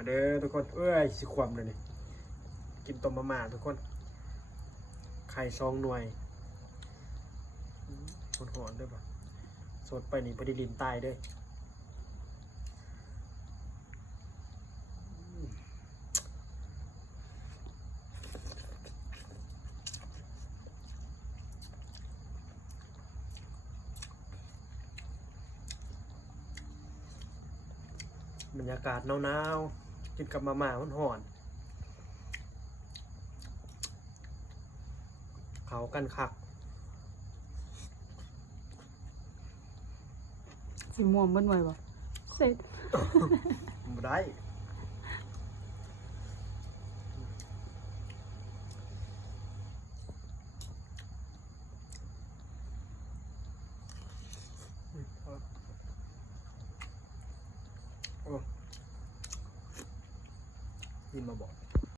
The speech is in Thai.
มาเด้อทุกคนเอ้ยสิความเลยนี่กินต้มมาม่าทุกคนไข่ซองหน่วยหอนๆด้วยป่ะสดไปนี่พอดีลินตายด้วยบรรยากาศหนาวๆกินกับมาม่าหอนๆเขากันคัก สีม่วงเบิ้ลไว้บ่เสร็จ บ่ได้โอ้ยินมาบอก